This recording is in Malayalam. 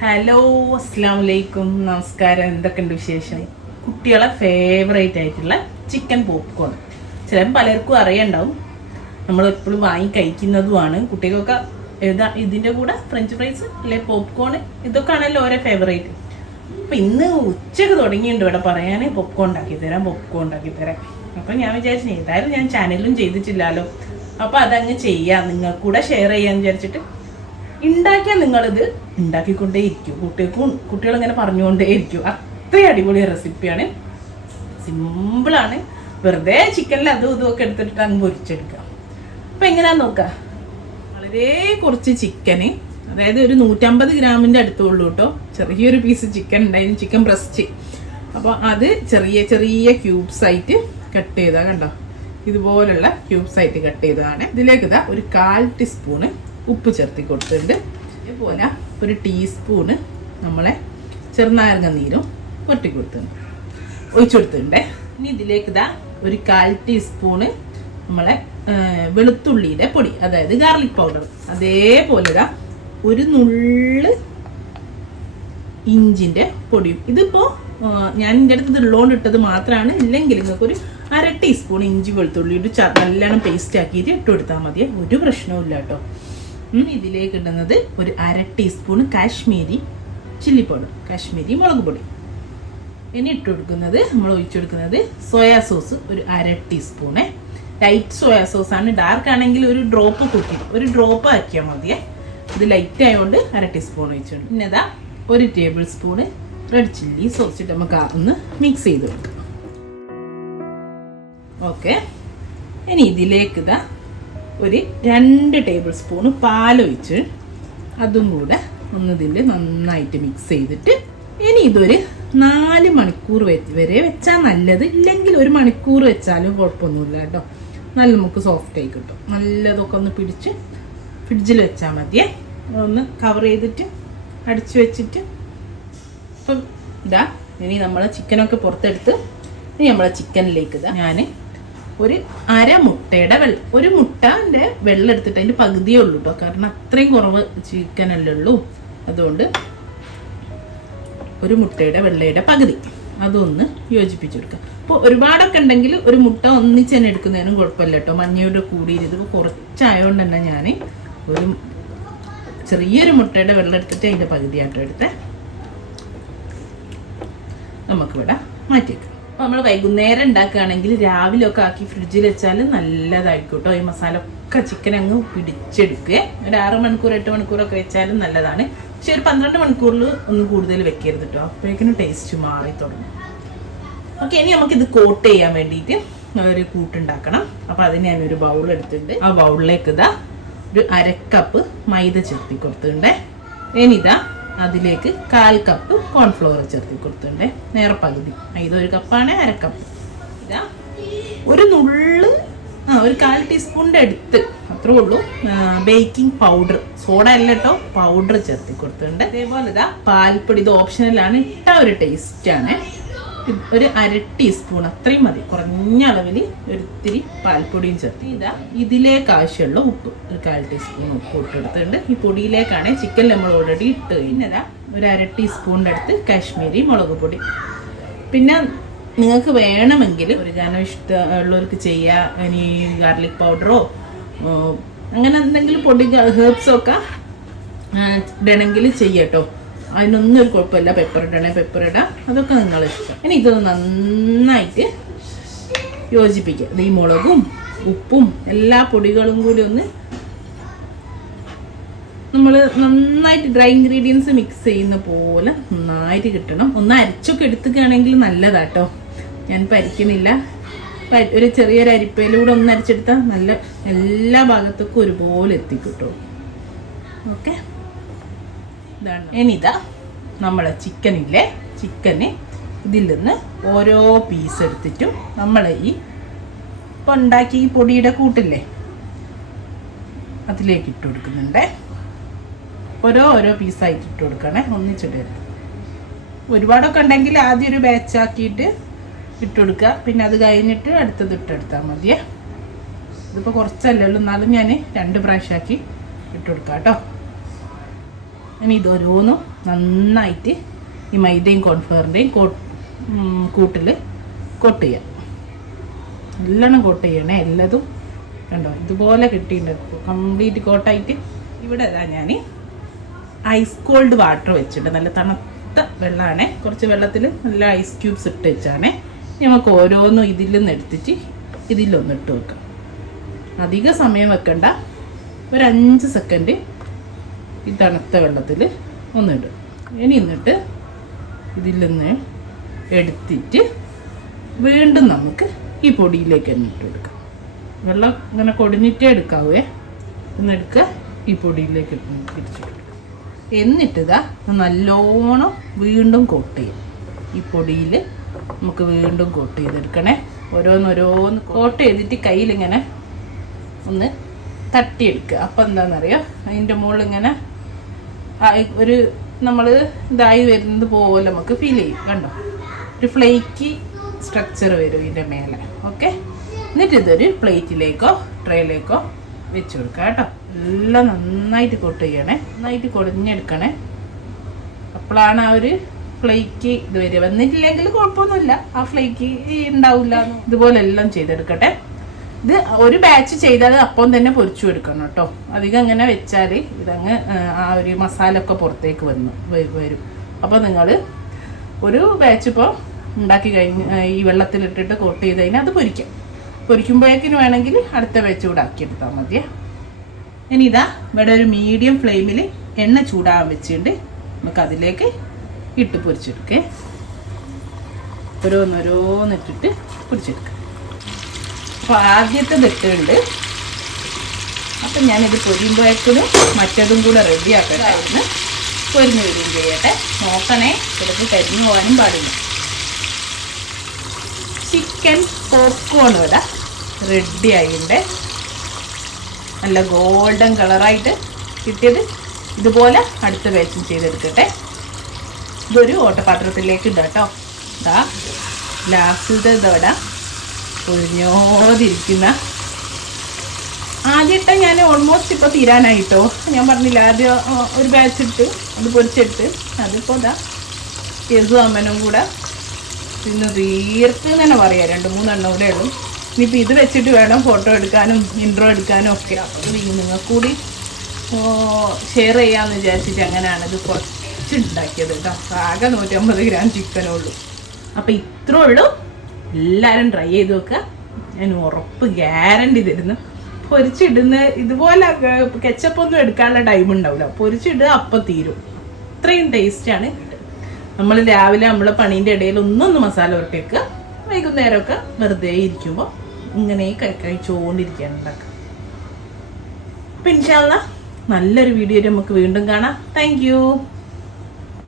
ഹലോ, അസ്സലാമു അലൈക്കും, നമസ്കാരം. എന്തൊക്കെയുണ്ട് വിശേഷം? കുട്ടികളെ ഫേവറേറ്റ് ആയിട്ടുള്ള ചിക്കൻ പോപ്കോൺ ചിലപ്പോൾ പലർക്കും അറിയണ്ടാവും. നമ്മൾ എപ്പോഴും വാങ്ങി കഴിക്കുന്നതുമാണ്. കുട്ടികൾക്കൊക്കെ ഇതിൻ്റെ കൂടെ ഫ്രഞ്ച് ഫ്രൈസ് അല്ലെ പോപ്കോൺ ഇതൊക്കെ ആണല്ലോ ഓരോ ഫേവറേറ്റ്. അപ്പം ഇന്ന് ഉച്ചക്ക് തുടങ്ങിയിട്ടുണ്ട് ഇവിടെ പറയാൻ പോപ്കോൺ ഉണ്ടാക്കി തരാം. അപ്പം ഞാൻ വിചാരിച്ചു ഏതായാലും ഞാൻ ചാനലിലും ചെയ്തിട്ടില്ലല്ലോ, അപ്പം അതങ്ങ് ചെയ്യാം, നിങ്ങൾക്ക് കൂടെ ഷെയർ ചെയ്യാമെന്ന് വിചാരിച്ചിട്ട്. ഉണ്ടാക്കിയാൽ നിങ്ങളിത് ഉണ്ടാക്കിക്കൊണ്ടേ ഇരിക്കും. കുട്ടികളിങ്ങനെ പറഞ്ഞുകൊണ്ടേ ഇരിക്കും. അത്രയും അടിപൊളി റെസിപ്പിയാണ്, സിമ്പിളാണ്. വെറുതെ ചിക്കനിൽ അതും ഇതുമൊക്കെ എടുത്തിട്ട് അങ്ങ് പൊരിച്ചെടുക്കാം. അപ്പം എങ്ങനെയാന്ന് നോക്കാം. വളരെ കുറച്ച് ചിക്കന്, അതായത് ഒരു 150 ഗ്രാമിൻ്റെ അടുത്തുള്ളൂ കേട്ടോ. ചെറിയൊരു പീസ് ചിക്കൻ ഉണ്ടായിരുന്നു, ചിക്കൻ ബ്രസ്റ്റ്. അപ്പോൾ അത് ചെറിയ ചെറിയ ക്യൂബ്സ് ആയിട്ട് കട്ട് ചെയ്താൽ കണ്ടോ, ഇതുപോലുള്ള ക്യൂബ്സ് ആയിട്ട് കട്ട് ചെയ്തതാണ്. ഇതിലേക്ക് ഇതാ ഒരു 1/4 ടീസ്പൂണ് ഉപ്പ് ചേർത്തി കൊടുത്തിട്ടുണ്ട്. അതേപോലെ ഒരു ടീസ്പൂണ് നമ്മളെ ചെറുനാരങ്ങ നീരും ഒഴിച്ചു കൊടുത്തിട്ടുണ്ട്. ഇനി ഇതിലേക്ക് ഇതാ ഒരു 1/4 ടീസ്പൂണ് നമ്മളെ വെളുത്തുള്ളിയുടെ പൊടി, അതായത് ഗാർലിക് പൗഡർ. അതേപോലെ ഇതാ ഒരു നുള്ള് ഇഞ്ചിൻ്റെ പൊടിയും. ഇതിപ്പോൾ ഞാൻ എൻ്റെ അടുത്ത് ഉള്ളതുകൊണ്ട് ഇട്ടത് മാത്രമാണ്. ഇല്ലെങ്കിൽ നിങ്ങൾക്കൊരു 1/2 ടീസ്പൂൺ ഇഞ്ചി വെളുത്തുള്ളി നല്ലോണം പേസ്റ്റ് ആക്കിയിട്ട് ഇട്ട് കൊടുത്താൽ മതി, ഒരു പ്രശ്നവും ഇല്ല കേട്ടോ. ഇതിലേക്ക് ഇടുന്നത് ഒരു 1/2 teaspoon Kashmiri chilli powder, Kashmiri മുളക് പൊടി. ഇനി ഇട്ട് കൊടുക്കുന്നത് നമ്മൾ ഒഴിച്ചു കൊടുക്കുന്നത് സോയാ സോസ് ഒരു 1/2 ടീസ്പൂണ്. ലൈറ്റ് സോയാ സോസ് ആണ്. ഡാർക്ക് ആണെങ്കിൽ ഒരു ഡ്രോപ്പ് ആക്കിയാൽ മതിയേ. ഇത് ലൈറ്റ് ആയതുകൊണ്ട് 1/2 ടീസ്പൂൺ ഒഴിച്ചിട്ടുണ്ട്. പിന്നെ ഇതാ ഒരു table spoon red chilli sauce ഇട്ട് നമുക്ക് ഒന്ന് മിക്സ് ചെയ്ത് കൊടുക്കാം. ഓക്കെ, ഇനി ഇതിലേക്ക് ഇതാ ഒരു 2 ടേബിൾ സ്പൂണ് പാലൊഴിച്ച് അതും കൂടെ ഇതിൽ നന്നായിട്ട് മിക്സ് ചെയ്തിട്ട് ഇനി ഇതൊരു 4 മണിക്കൂർ വരെ വെച്ചാൽ നല്ലത്. ഇല്ലെങ്കിൽ 1 മണിക്കൂർ വെച്ചാലും കുഴപ്പമൊന്നുമില്ല കേട്ടോ. നല്ല നമുക്ക് സോഫ്റ്റ് ആയി കിട്ടും. നല്ലതൊക്കെ ഒന്ന് പിടിച്ച് ഫ്രിഡ്ജിൽ വെച്ചാൽ മതിയേ. ഒന്ന് കവർ ചെയ്തിട്ട് അടിച്ചു വെച്ചിട്ട്. അപ്പം ഇതാ ഇനി നമ്മൾ ചിക്കനൊക്കെ പുറത്തെടുത്ത് ഇനി നമ്മളെ ചിക്കനിലേക്ക് ഇതാ ഞാൻ ഒരു 1/2 മുട്ടയുടെ ഒരു മുട്ടൻ്റെ വെള്ളം എടുത്തിട്ട് അതിൻ്റെ പകുതിയേ ഉള്ളൂ കേട്ടോ, കാരണം അത്രയും കുറവ് ചിക്കനല്ലേ ഉള്ളൂ. അതുകൊണ്ട് ഒരു മുട്ടയുടെ വെള്ളയുടെ പകുതി അതൊന്ന് യോജിപ്പിച്ചെടുക്കാം. അപ്പോൾ ഒരുപാടൊക്കെ ഉണ്ടെങ്കിൽ ഒരു മുട്ട ഒന്നിച്ച് തന്നെ എടുക്കുന്നതിനും കുഴപ്പമില്ല കേട്ടോ. മഞ്ഞയുടെ കൂടിയത് കുറച്ചായതുകൊണ്ട് തന്നെ ഞാൻ ഒരു ചെറിയൊരു മുട്ടയുടെ വെള്ളം എടുത്തിട്ട് അതിൻ്റെ പകുതിയായിട്ട് എടുത്ത് നമുക്കിവിടെ മാറ്റിയേക്കാം. അപ്പോൾ നമ്മൾ വൈകുന്നേരം ഉണ്ടാക്കുകയാണെങ്കിൽ രാവിലെ ഒക്കെ ആക്കി ഫ്രിഡ്ജിൽ വെച്ചാൽ നല്ലതായിരിക്കും കേട്ടോ. ഈ മസാല ഒക്കെ ചിക്കൻ അങ്ങ് പിടിച്ചെടുക്കുക. ഒരു 6 മണിക്കൂർ 8 മണിക്കൂറൊക്കെ വെച്ചാലും നല്ലതാണ്. പക്ഷെ ഒരു 12 മണിക്കൂറിൽ ഒന്ന് കൂടുതൽ വെക്കരുത് കേട്ടോ, അപ്പോഴേക്കിനും ടേസ്റ്റ് മാറി തുടങ്ങും. ഓക്കെ, ഇനി നമുക്കിത് കോട്ട് ചെയ്യാൻ വേണ്ടിയിട്ട് ഒരു കൂട്ടുണ്ടാക്കണം. അപ്പോൾ അതിന് ഞാനൊരു ബൗൾ എടുത്തിട്ടുണ്ട്. ആ ബൗളിലേക്ക് ഇതാ ഒരു 1/2 കപ്പ് മൈദ ചേർത്തി കൊടുത്തിട്ടുണ്ട്. ഇനിതാ അതിലേക്ക് 1/4 കപ്പ് കോൺഫ്ലവർ ചേർത്തി കൊടുത്തിട്ടുണ്ട്. നേരെ പകുതി മൈദ 1 കപ്പാണ്, 1/2 കപ്പ്. ഇതാ ഒരു നുള്ള് ഒരു 1/4 ടീസ്പൂണിൻ്റെ അടുത്ത് അത്രേ ഉള്ളൂ ബേക്കിംഗ് പൗഡർ, സോഡ അല്ല കേട്ടോ, പൗഡർ ചേർത്തി കൊടുത്തിട്ടുണ്ട്. അതേപോലെ ഇതാ പാൽപ്പൊടി, ഇത് ഓപ്ഷണലാണ്, ഇട്ട ഒരു ടേസ്റ്റാണ്. ഒരു 1/2 ടീസ്പൂൺ അത്രയും മതി, കുറഞ്ഞ അളവിൽ ഒരിത്തിരി പാൽപ്പൊടിയും ചേർത്ത്. ഇതാ ഇതിലേക്ക് ആവശ്യമുള്ള ഉപ്പ് ഒരു 1/4 ടീസ്പൂൺ ഉപ്പ് ഇട്ടെടുത്തിട്ടുണ്ട്. ഈ പൊടിയിലേക്കാണ് ചിക്കൻ നമ്മൾ ഓൾറെഡി ഇട്ട്. പിന്നെ ഇതാ ഒരു 1/2 ടീസ്പൂണിൻ്റെ അടുത്ത് കാശ്മീരി മുളക് പൊടി. പിന്നെ നിങ്ങൾക്ക് വേണമെങ്കിൽ ഒരു ഗാനം ഇഷ്ടമുള്ളവർക്ക് ചെയ്യാം. ഇനി ഗാർലിക് പൗഡറോ അങ്ങനെ എന്തെങ്കിലും പൊടി ഹെർബ്സൊക്കെ ഇടണമെങ്കിൽ ചെയ്യട്ടോ, അതിനൊന്നും ഒരു കുഴപ്പമില്ല. പെപ്പർ ഇടാം, അതൊക്കെ നിങ്ങളിഷ്ടം. ഇനി ഇതൊന്ന് നന്നായിട്ട് യോജിപ്പിക്കുക. ഈ മുളകും ഉപ്പും എല്ലാ പൊടികളും കൂടി ഒന്ന് നമ്മൾ നന്നായിട്ട് ഡ്രൈ ഇൻഗ്രീഡിയൻസ് മിക്സ് ചെയ്യുന്ന പോലെ നന്നായിട്ട് കിട്ടണം. ഒന്ന് അരിച്ചൊക്കെ എടുത്തുകയാണെങ്കിൽ നല്ലതാട്ടോ. ഞാനിപ്പോൾ അരിക്കുന്നില്ല, ഒരു ചെറിയൊരു അരിപ്പയിലൂടെ ഒന്ന് അരിച്ചെടുത്താൽ നല്ല എല്ലാ ഭാഗത്തേക്കും ഒരുപോലെ എത്തിക്കിട്ടോ. ഓക്കെ, ഇതാണ്. ഇനിതാ നമ്മളെ ചിക്കന് ഇതിൽ നിന്ന് ഓരോ പീസ് എടുത്തിട്ടും നമ്മൾ ഈ ഇപ്പം ഉണ്ടാക്കി ഈ പൊടിയുടെ കൂട്ടില്ലേ അതിലേക്ക് ഇട്ട് കൊടുക്കുന്നുണ്ട്. ഓരോ പീസായിട്ട് ഇട്ട് കൊടുക്കണേ, ഒന്നിച്ചിടരുത്. ഒരുപാടൊക്കെ ഉണ്ടെങ്കിൽ ആദ്യം ഒരു ബാച്ചാക്കിയിട്ട് ഇട്ട് കൊടുക്കുക, പിന്നെ അത് കഴിഞ്ഞിട്ട് അടുത്തത് ഇട്ടെടുത്താൽ മതിയേ. ഇതിപ്പോൾ കുറച്ചല്ലേ ഉള്ളൂ, എന്നാലും ഞാൻ 2 പ്രാവശ്യമാക്കി ഇട്ട് കൊടുക്കാം കേട്ടോ. ഇനി ഇതോരോന്നും നന്നായിട്ട് ഈ മൈദയും കോൺഫ്ലവറിൻ്റെയും കൂട്ടിൽ കോട്ട് ചെയ്യാം. നല്ലോണം കോട്ട് ചെയ്യണേ. എല്ലാതും കണ്ടോ ഇതുപോലെ കിട്ടിയിട്ടുണ്ട് കംപ്ലീറ്റ് കോട്ടായിട്ട്. ഇവിടെ ഞാൻ ഐസ് കോൾഡ് വാട്ടർ വെച്ചിട്ട് നല്ല തണുത്ത വെള്ളമാണ്. കുറച്ച് വെള്ളത്തിൽ നല്ല ഐസ് ക്യൂബ്സ് ഇട്ട് വെച്ചാണ്. നമുക്ക് ഓരോന്നും ഇതിൽ നിന്ന് എടുത്തിട്ട് ഇതിലൊന്ന് ഇട്ട് വെക്കാം. അധിക സമയം വെക്കണ്ട, ഒരു 5 സെക്കൻഡ് ഈ തണുത്ത വെള്ളത്തിൽ ഒന്നിടും. ഇനി എന്നിട്ട് ഇതിൽ നിന്ന് എടുത്തിട്ട് വീണ്ടും നമുക്ക് ഈ പൊടിയിലേക്ക് തന്നെ ഇട്ട് കൊടുക്കാം. വെള്ളം ഇങ്ങനെ കൊടിഞ്ഞിട്ടേ എടുക്കാവേ. ഒന്നെടുക്കുക, ഈ പൊടിയിലേക്ക് തിരിച്ചിട്ട് എന്നിട്ടിതാ നല്ലോണം വീണ്ടും കോട്ട് ചെയ്യും. ഈ പൊടിയിൽ നമുക്ക് വീണ്ടും കോട്ട് ചെയ്തെടുക്കണേ. ഓരോന്നോരോന്ന് കോട്ട് ചെയ്തിട്ട് കയ്യിലിങ്ങനെ ഒന്ന് തട്ടിയെടുക്കുക. അപ്പം എന്താണെന്നറിയോ, അതിൻ്റെ മുകളിൽ ഇങ്ങനെ ഒരു നമ്മൾ ഇതായി വരുന്നത് പോലെ നമുക്ക് ഫീൽ ചെയ്യും. കണ്ടോ, ഒരു ഫ്ലേക്കി സ്ട്രക്ചർ വരും ഇതിൻ്റെ മേലെ. ഓക്കെ, എന്നിട്ട് ഇതൊരു പ്ലേറ്റിലേക്കോ ട്രേയിലേക്കോ വെച്ച് കൊടുക്കുക കേട്ടോ. എല്ലാം നന്നായിട്ട് കോട്ട് ചെയ്യണേ, നന്നായിട്ട് കുടഞ്ഞെടുക്കണേ. അപ്പോഴാണ് ആ ഒരു ഫ്ലേക്ക് ഇത് വരിക. വന്നിട്ടില്ലെങ്കിൽ കുഴപ്പമൊന്നുമില്ല, ആ ഫ്ലേക്ക് ഉണ്ടാവില്ല. ഇതുപോലെ എല്ലാം ചെയ്തെടുക്കട്ടെ. ഇത് ഒരു ബാച്ച് ചെയ്താൽ അപ്പം തന്നെ പൊരിച്ചു എടുക്കണം കേട്ടോ. അധികം അങ്ങനെ വെച്ചാൽ ഇതങ്ങ് ആ ഒരു മസാല ഒക്കെ പുറത്തേക്ക് വരും. അപ്പോൾ നിങ്ങൾ ഒരു ബാച്ച് ഇപ്പോൾ ഉണ്ടാക്കി കഴിഞ്ഞ് ഈ വെള്ളത്തിലിട്ടിട്ട് കോട്ട് ചെയ്ത് കഴിഞ്ഞാൽ അത് പൊരിക്കാം. പൊരിക്കുമ്പോഴേക്കിന് വേണമെങ്കിൽ അടുത്ത ബാച്ച് കൂടെ ആക്കിയെടുത്താൽ മതിയേ. ഇനി ഇതാ ഇവിടെ ഒരു മീഡിയം ഫ്ലെയിമിൽ എണ്ണ ചൂടാകാൻ വെച്ചിട്ടുണ്ട്. നമുക്ക് അതിലേക്ക് ഇട്ട് പൊരിച്ചെടുക്കേ. ഓരോന്നോരോന്നിട്ടിട്ട് പൊരിച്ചെടുക്കാം. അപ്പോൾ ആദ്യത്തെ ഇട്ടുണ്ട്. അപ്പം ഞാനിത് പൊരിയുമ്പോഴേക്കും മറ്റതും കൂടെ റെഡിയാക്കട്ടായിരുന്നു. പൊരിഞ്ഞ് വരികയും ചെയ്യട്ടെ. നോക്കണേ, ചിലപ്പോൾ കരിഞ്ഞു പോകാനും പാടില്ല. ചിക്കൻ പോപ്കോൺ ഇവിടെ റെഡി ആയിട്ടുണ്ട്. നല്ല ഗോൾഡൻ കളറായിട്ട് കിട്ടിയത്. ഇതുപോലെ അടുത്ത ബാച്ചും ചെയ്തെടുക്കട്ടെ. ഇതൊരു ഓട്ടപാത്രത്തിലേക്ക് ഇടാം കേട്ടോ. ഇതാ ലാസ്റ്റത്തെ ഇതോടെ പൊഴിഞ്ഞോതിരിക്കുന്ന ആദ്യത്തെ ഞാൻ ഓൾമോസ്റ്റ് ഇപ്പോൾ തീരാനായിട്ടോ. ഞാൻ പറഞ്ഞില്ല, ആദ്യം ഒരു ബാച്ച് ഇട്ട് അത് പൊരിച്ചെടുത്ത് അതിപ്പോൾ ഇതാ യെസും അമ്മനും കൂടെ ഇന്ന് തീർത്ത് തന്നെ പറയാം. 2-3 കൂടെ ഉള്ളൂ. ഇനിയിപ്പോൾ ഇത് വെച്ചിട്ട് വേണം ഫോട്ടോ എടുക്കാനും ഇൻട്രോ എടുക്കാനും ഒക്കെ. അപ്പോൾ നിങ്ങൾക്ക് കൂടി ഷെയർ ചെയ്യാമെന്ന് വിചാരിച്ചിട്ട് അങ്ങനെയാണ് ഇത് കുറച്ച് ഉണ്ടാക്കിയത് കേട്ടോ. ആകെ 150 ഗ്രാം ചിക്കനേ ഉള്ളൂ. അപ്പോൾ ഇത്രേ ഉള്ളൂ. എല്ലാവരും ട്രൈ ചെയ്ത് നോക്കുക. ഞാൻ ഉറപ്പ് ഗ്യാരണ്ടി തരുന്നു. പൊരിച്ചിടുന്ന ഇതുപോലെ കെച്ചപ്പൊന്നും എടുക്കാനുള്ള ടൈം ഉണ്ടാവില്ല. പൊരിച്ചിടുക അപ്പം തീരും. അത്രയും ടേസ്റ്റാണ്. നമ്മൾ രാവിലെ നമ്മളെ പണീൻ്റെ ഇടയിൽ ഒന്നൊന്ന് മസാല പുരട്ടി വെക്കുക. വൈകുന്നേരമൊക്കെ വെറുതെ ഇരിക്കുമ്പോൾ ഇങ്ങനെ കഴിച്ചുകൊണ്ടിരിക്കുകയാണ് ഉണ്ടാക്കുക. അപ്പം ഇൻഷാ അല്ലാഹ് നല്ലൊരു വീഡിയോ നമുക്ക് വീണ്ടും കാണാം. Thank you.